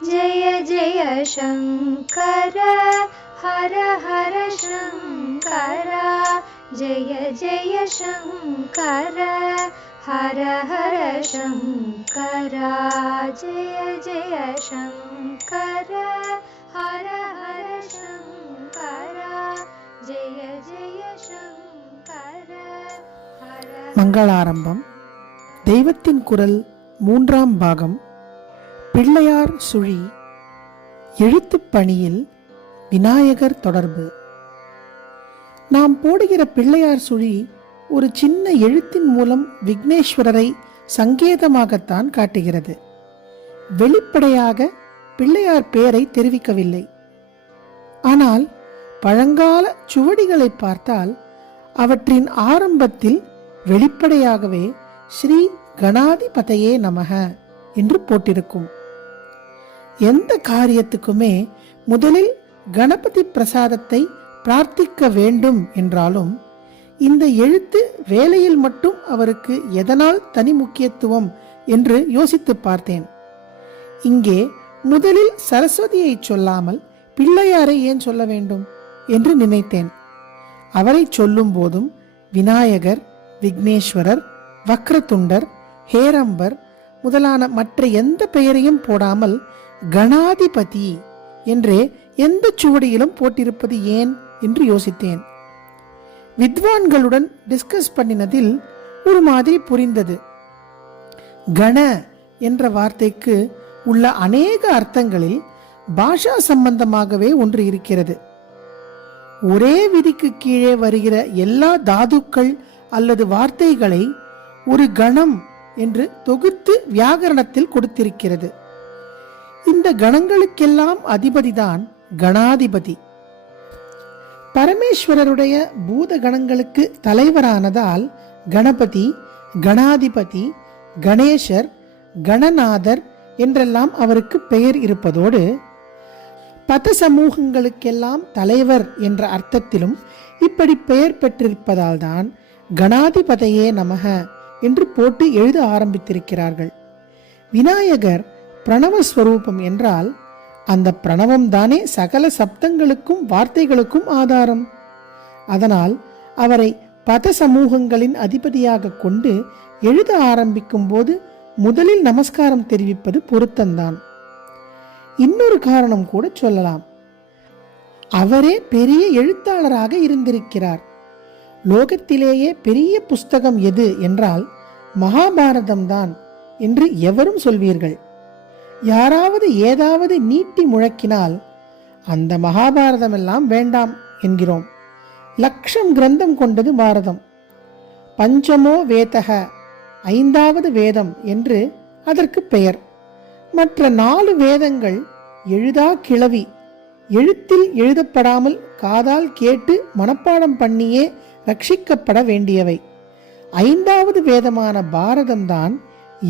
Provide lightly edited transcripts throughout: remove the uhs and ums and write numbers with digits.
जय जय शङ्कर हर हर शङ्कर जय जय शङ्कर हर हर शङ्कर जय जय शङ्कर हर हर शङ्कर जय जय शङ्कर மங்களாரம்பம். தெய்வத்தின் குரல் 3ஆம் பாகம். பிள்ளையார் சுழி. எழுத்துப் பணியில் விநாயகர் தொடர்பு. நாம் போடுகிற பிள்ளையார் சுழி ஒரு சின்ன எழுத்தின் மூலம் விக்னேஸ்வரரை சங்கேதமாகத்தான் காட்டுகிறது. வெளிப்படையாக பிள்ளையார் பெயரை தெரிவிக்கவில்லை. ஆனால் பழங்கால சுவடிகளை பார்த்தால் அவற்றின் ஆரம்பத்தில் வெளிப்படையாகவே ஸ்ரீ கணாதிபதையே நமக என்று போட்டிருக்கும். எந்த காரியத்துக்குமே முதலில் கணபதி பிரசாதத்தை பிரார்த்திக்க வேண்டும் என்றாலும் இந்த எழுத்து வேலையில் மட்டும் அவருக்கு எதனால் தனி முக்கியத்துவம் என்று யோசித்து பார்த்தேன். இங்கே முதலில் சரஸ்வதியை சொல்லாமல் பிள்ளையாரை ஏன் சொல்ல வேண்டும் என்று நினைத்தேன். அவரை சொல்லும் போதும் விநாயகர், விக்னேஸ்வரர், வக்ரதுண்டர், ஹேரம்பர் முதலான மற்ற எந்த பெயரையும் போடாமல் கணாதிபதி என்றே எந்த சுவடியிலும் போட்டிருப்பது ஏன் என்று யோசித்தேன். வித்வான்களுடன் டிஸ்கஸ் பண்ணினதில் ஒரு மாதிரி புரிந்தது. கண என்ற வார்த்தைக்கு உள்ள அநேக அர்த்தங்களில் பாஷா சம்பந்தமாகவே ஒன்று இருக்கிறது. ஒரே விதிக்கு கீழே வருகிற எல்லா தாதுக்கள் அல்லது வார்த்தைகளை ஒரு கணம் என்று தொகுத்து வியாகரணத்தில் கொடுத்திருக்கிறது. இந்த கணங்களுக்கெல்லாம் அதிபதிதான் கணாதிபதி. பரமேஸ்வரருடைய பூத கணங்களுக்கு தலைவரானதால் கணபதி, கணாதிபதி, கணேசர், கணநாதர் என்றெல்லாம் அவருக்கு பெயர் இருப்பதோடு பத சமூகங்களுக்கெல்லாம் தலைவர் என்ற அர்த்தத்திலும் இப்படி பெயர் பெற்றிருப்பதால் தான் கணாதிபதையே நமக என்று போட்டு எழுத ஆரம்பித்திருக்கிறார்கள். விநாயகர் பிரணவஸ்வரூபம் என்றால் அந்த பிரணவம் தானே சகல சப்தங்களுக்கும் வார்த்தைகளுக்கும் ஆதாரம். அதனால் அவரை பத சமூகங்களின் அதிபதியாக கொண்டு எழுத ஆரம்பிக்கும் போது முதலில் நமஸ்காரம் தெரிவிப்பது பொருத்தந்தான். இன்னொரு காரணம் கூட சொல்லலாம். அவரே பெரிய எழுத்தாளராக இருந்திருக்கிறார். லோகத்திலேயே பெரிய புஸ்தகம் எது என்றால் மகாபாரதம் தான் என்று எவரும் சொல்வீர்கள். யாராவது ஏதாவது நீட்டி முழக்கினால் அந்த மகாபாரதம் எல்லாம் வேண்டாம் என்கிறோம். 1,00,000 கிரந்தம் கொண்டது பாரதம். பஞ்சமோ வேதக, 5வது வேதம் என்று அதற்கு பெயர். மற்ற 4 வேதங்கள் எழுதா கிளவி, எழுத்தில் எழுதப்படாமல் காதால் கேட்டு மனப்பாடம் பண்ணியே ரட்சிக்கப்பட வேண்டியவை. 5வது வேதமான பாரதம் தான்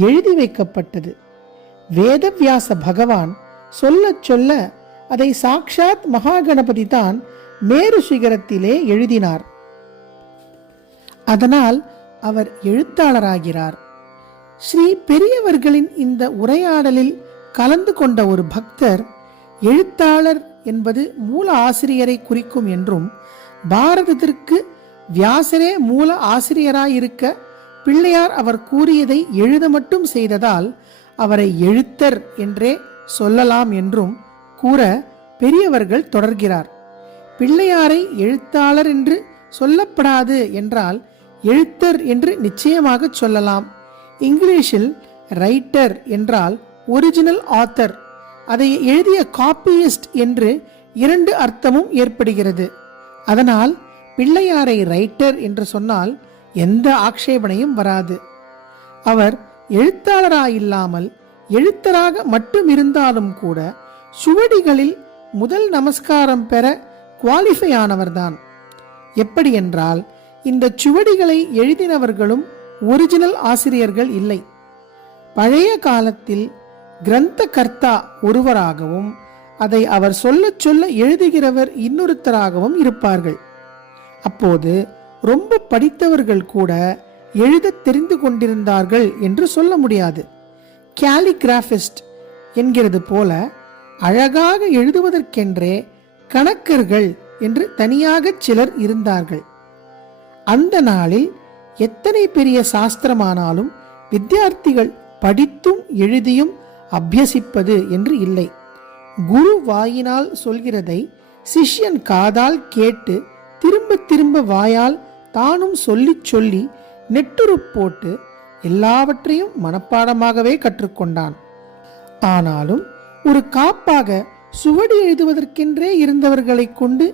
எழுதி வைக்கப்பட்டது. வேதவியாச பகவான் சொல்ல சொல்ல அதை சாக்ஷாத் மகாகணபதி தான் மேரு சிகரத்திலே எழுதினார். அதனால் அவர் எழுத்தாளராகிறார். ஸ்ரீ பெரியவர்களின் இந்த உரையாடலில் கலந்து கொண்ட ஒரு பக்தர் எழுத்தாளர் என்பது மூல ஆசிரியரை குறிக்கும் என்றும், பாரதத்திற்கு வியாசரே மூல ஆசிரியராயிருக்க பிள்ளையார் அவர் கூறியதை எழுத மட்டும் செய்ததால் அவரை எழுத்தர் என்றே சொல்லலாம் என்றும் கூற பெரியவர்கள் தொடர்கிறார். பிள்ளையாரை எழுத்தாளர் என்று சொல்லப்படாது என்றால் எழுத்தர் என்று நிச்சயமாக சொல்லலாம். இங்கிலீஷில் ரைட்டர் என்றால் ஒரிஜினல் ஆத்தர், அதை எழுதிய காப்பியிஸ்ட் என்று 2 அர்த்தமும் ஏற்படுகிறது. அதனால் பிள்ளையாரை ரைட்டர் என்று சொன்னால் எந்த ஆக்ஷேபனையும் வராது. அவர் எழுத்தாளராயில்லாமல் எழுத்தராக மட்டும் இருந்தாலும் கூட சுவடிகளில் முதல் நமஸ்காரம் பெற குவாலிஃபை ஆனவர்தான். எப்படி என்றால் இந்த சுவடிகளை எழுதினவர்களும் ஒரிஜினல் ஆசிரியர்கள் இல்லை. பழைய காலத்தில் கிரந்த கர்த்தா ஒருவராகவும் அதை அவர் சொல்ல சொல்ல எழுதுகிறவர் இன்னொருத்தராகவும் இருப்பார்கள். அப்போது ரொம்ப படித்தவர்கள் கூட எழுத தெரிந்து கொண்டிருந்தார்கள் என்று சொல்ல முடியாது. கேலிகிராஃபிஸ்ட் என்கிறது போல அழகாக எழுதுவதற்கென்றே கணக்கர்கள் என்று தனியாக சிலர் இருந்தார்கள். அந்த நாளில் எத்தனை பெரிய சாஸ்திரமானாலும் வித்தியார்த்திகள் படித்தும் எழுதியும் அபியசிப்பது என்று இல்லை. குரு வாயினால் சொல்கிறதை சிஷ்யன் காதால் கேட்டு திரும்ப திரும்ப வாயால் தானும் சொல்லி நெட்டுரு போட்டு எல்லாவற்றையும் மனப்பாடமாகவே கற்றுக்கொண்டான். ஆனாலும் ஒரு காப்பாக சுவடி எழுதுவதற்கென்றே இருந்தவர்களை கொண்டு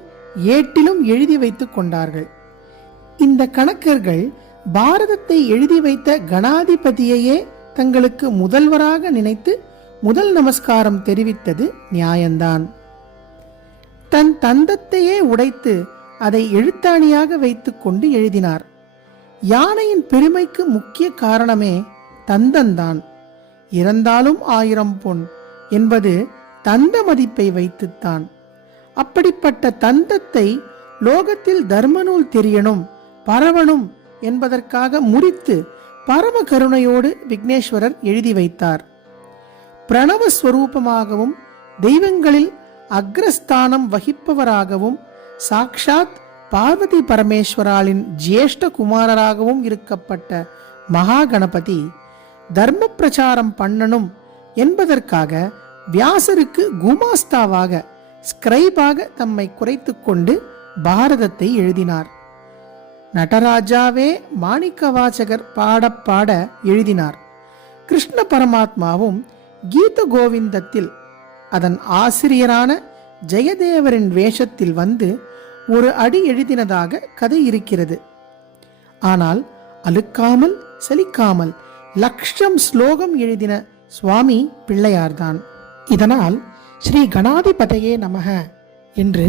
ஏட்டிலும் எழுதி வைத்துக் கொண்டார்கள். இந்த கணக்கர்கள் பாரதத்தை எழுதி வைத்த கணாதிபதியையே தங்களுக்கு முதல்வராக நினைத்து முதல் நமஸ்காரம் தெரிவித்தது நியாயந்தான். தன் தந்தத்தையே உடைத்து அதை எழுத்தாணியாக வைத்துக் கொண்டு எழுதினார். யானையின் பெருமைக்கு முக்கிய காரணமே தந்தந்தான். இறந்தாலும் 1000 பொன் என்பது தந்த மதிப்பை வைத்துத்தான். அப்படிப்பட்ட தந்தத்தை லோகத்தில் தர்மநூல் தெரியணும், பரவணும் என்பதற்காக முறித்து பரம கருணையோடு விக்னேஸ்வரர் எழுதி வைத்தார். பிரணவஸ்வரூபமாகவும் தெய்வங்களில் அக்ரஸ்தானம் வகிப்பவராகவும் சாக்ஷாத் பார்வதி பரமேஸ்வராலின் ஜேஷ்ட குமாரராகவும் இருக்கப்பட்ட மகா கணபதி தர்ம பிரச்சாரம் பண்ணணும் என்பதற்காக வியாசருக்கு குமாஸ்தாவாக ஸ்கிரைபாக தம்மை குறைத்து கொண்டு பாரதத்தை எழுதினார். நடராஜாவே மாணிக்க வாசகர் பாட எழுதினார். கிருஷ்ண பரமாத்மாவும் கீத கோவிந்தத்தில் அதன் ஆசிரியரான ஜெயதேவரின் வேஷத்தில் வந்து ஒரு அடி எழுதினதாக கதை இருக்கிறது. ஆனால் அலுக்காமல் சலிக்காமல் 1,00,000 ஸ்லோகம் எழுதின சுவாமி பிள்ளையார்தான். இதனால் ஸ்ரீ கணாதிபதையே நமக என்று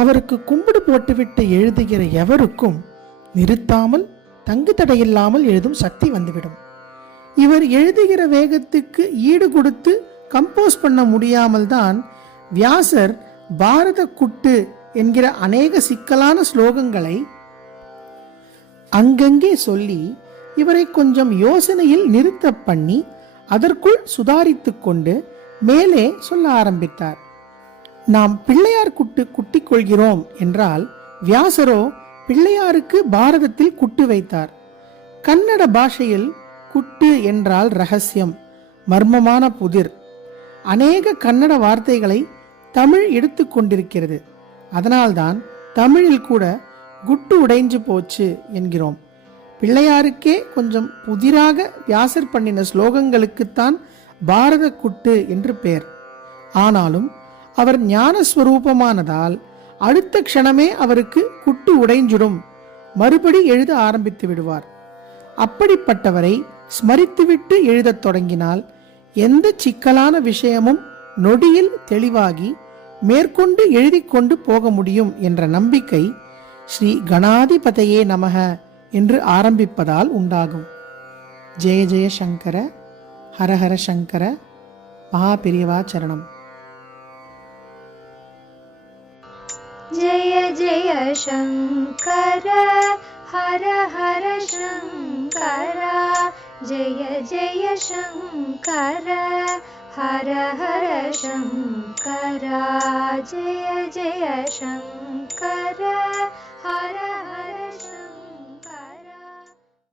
அவருக்கு கும்பிடு போட்டுவிட்டு எழுதுகிற எவருக்கும் நிறுத்தாமல் தங்கு தடையில்லாமல் எழுதும் சக்தி வந்துவிடும். இவர் எழுதுகிற வேகத்துக்கு ஈடு கொடுத்து கம்போஸ் பண்ண முடியாமல் தான் வியாசர் பாரத குட்டு என்கிற அநேக சிக்கலான ஸ்லோகங்களை அங்கங்கே சொல்லி இவரை கொஞ்சம் யோசனையில் நிறுத்த பண்ணி அதற்குள் சுதாரித்து கொண்டு மேலே சொல்ல ஆரம்பித்தார். நாம் பிள்ளையார் குட்டு குட்டிக் கொள்கிறோம் என்றால் வியாசரோ பிள்ளையாருக்கு பாரதத்தில் குட்டு வைத்தார். கன்னட பாஷையில் குட்டு என்றால் ரகசியம், மர்மமான புதிர். அநேக கன்னட வார்த்தைகளை தமிழ் எடுத்து கொண்டிருக்கிறது. அதனால்தான் தமிழில் கூட குட்டு உடைஞ்சு போச்சு என்கிறோம். பிள்ளையாருக்கே கொஞ்சம் புதிராக வியாசர் பண்ணின ஸ்லோகங்களுக்குத்தான் பாரத குட்டு என்று பெயர். ஆனாலும் அவர் ஞானஸ்வரூபமானதால் அடுத்த க்ஷணமே அவருக்கு குட்டு உடைஞ்சிடும், மறுபடி எழுத ஆரம்பித்து விடுவார். அப்படிப்பட்டவரை ஸ்மரித்துவிட்டு எழுதத் தொடங்கினால் எந்த சிக்கலான விஷயமும் நொடியில் தெளிவாகி மேற்கொண்டு எழுதி கொண்டு போக முடியும் என்ற நம்பிக்கை ஸ்ரீ கணாதிபதையே நமக என்று ஆரம்பிப்பதால் உண்டாகும். ஜெய ஜெய சங்கர, ஹரஹர சங்கர, மகாபெரியவா சரணம். जय जय शंकर हर हर शंकर, जय जय शंकर हर हर शंकर, जय जय शंकर हर